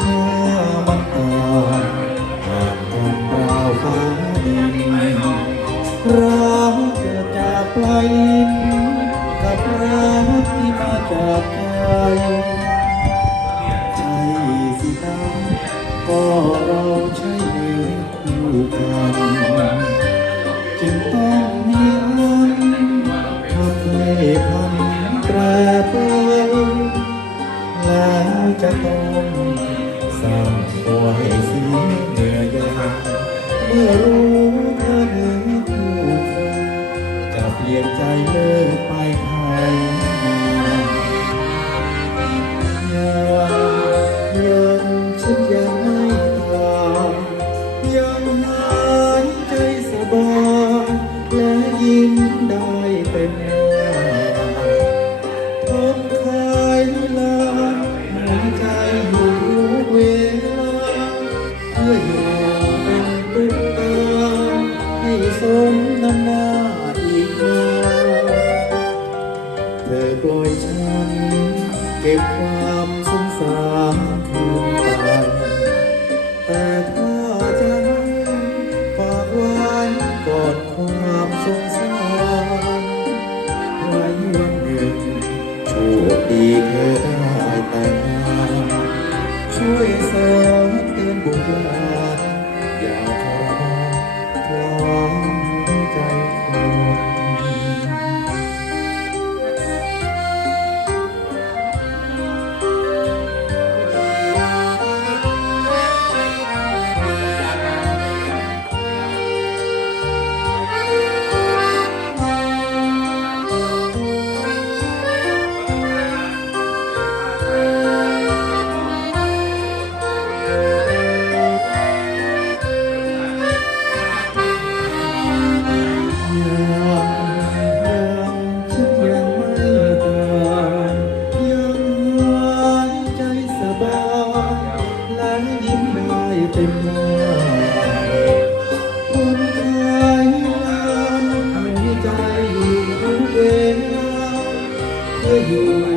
ข้ามันอ่อนหากคนร่าฟ้เกิดจากปลลิ้นกัรักที่มาจากใจใช่สิครัก็ สร้างตัวให้สีเหนื่อยยาเมื่อรู้เธอเนื้อคู่จะเปลี่ยนใจเลย น้ำหน้าอีกนาเธอปล่อยฉัน เก็บความสงสารคืนไปแต่ถ้าจะให้ฝากไว้กอดความสงสารไว้วันหนึ่งโชคดีเธอได้แต่งงานช่วยสอนเตือนบุตรหลานอย่า อยู่